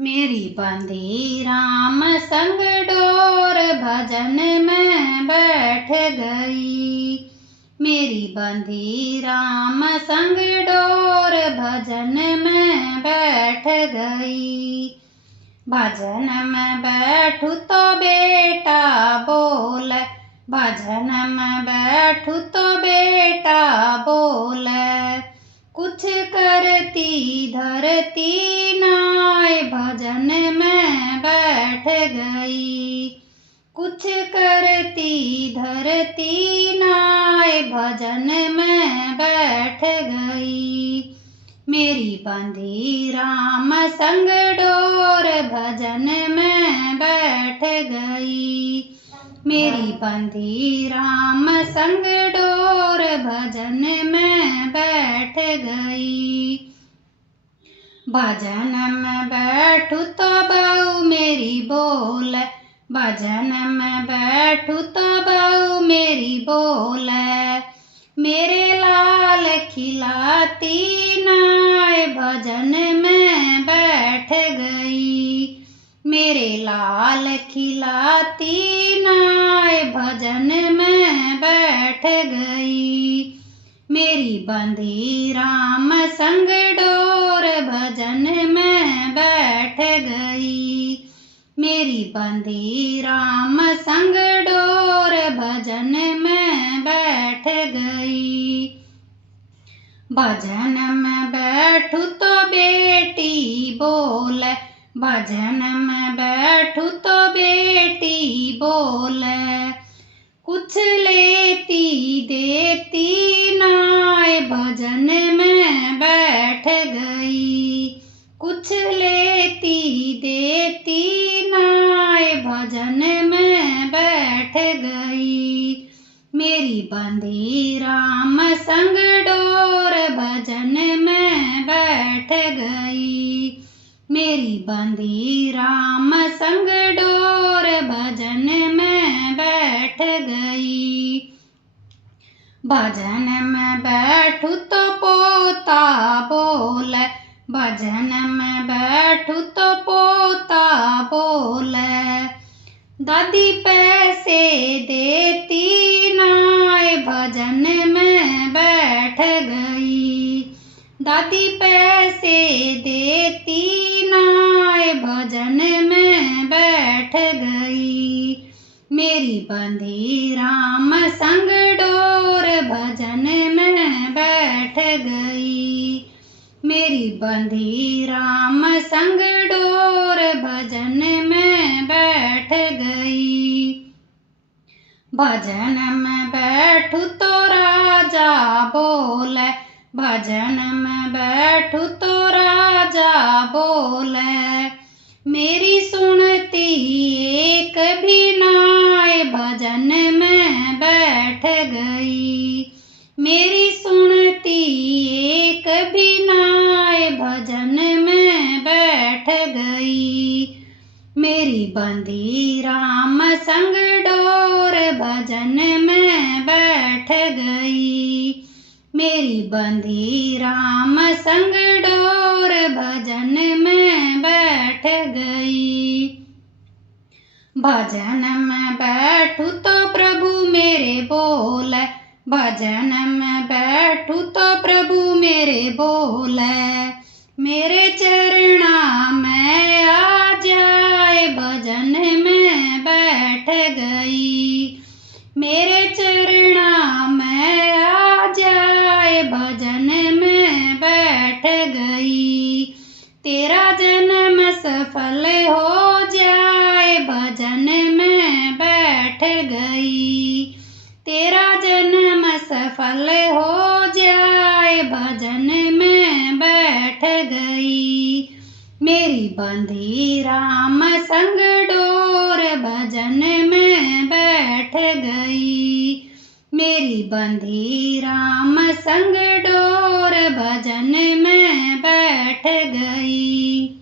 मेरी बंधी राम संग डोर भजन में बैठ गई। मेरी बंधी राम संग डोर भजन में बैठ गई। भजन में बैठू तो बेटा बोल, भजन में बैठू तो बेटा बोल। कुछ करती धरती नाय भजन में बैठ गई। कुछ करती धरती नाय भजन में बैठ गई। मेरी बंधी राम संग डोर भजन में बैठ गई। मेरी बंधी राम संग डोर भजन में बैठ गई। भजन में बैठू तो बहू मेरी बोल, भजन में बैठू तो बहू मेरी बोल। मेरे लाल खिलाती नाय भजन में बैठ गई। मेरे लाल खिलाती नाय भजन में बैठ गई। मेरी बंधी राम संग डोर भजन में बैठ गई। मेरी बंधी राम संग डोर भजन में बैठ गई। भजन में बैठू तो बेटी बोल, भजन में बैठू तो बेटी बोल। कुछ लेती देती नाय भजन में बैठ गई। कुछ लेती देती नाय भजन में बैठ गई। मेरी बंधी राम संग डोर भजन में बैठ गई। मेरी बंधी राम संग डोर भजन में बैठ गई। भजन में बैठू तो पोता बोल, भजन में बैठू तो पोता बोल। दादी पैसे देती नाय भजन में बैठ गई। दादी पैसे देती नाय भजन में बैठ गई। मेरी बंधी राम संग डोर भजन में बैठ गई। मेरी बंधी राम संग डोर भजन में बैठ गई। भजन में बैठू तो राजा बोल, भजन में बैठू तो राजा बोल। मेरी सुनती एक भी नाय भजन में बैठ गई। मेरी सुनती एक भी नाय भजन में बैठ गई। मेरी बंधी राम संग डोर भजन में बैठ गई। मेरी बंधी राम संग डोर भजन में बैठ गई। भजन में बैठू तो प्रभु मेरे बोल, भजन में बैठू तो प्रभु मेरे बोल। मेरे चरणा में आ जाए भजन में बैठ गई। मेरे चरणा में आ जाए भजन में बैठ गई। तेरा जन्म सफल हो जाए भजन में बैठ गई। तेरा जन्म सफल हो जाए भजन में बैठ गई। मेरी बंधी राम संग डोर भजन में बैठ गई। मेरी बंधी राम संग डोर भजन में बैठ गई।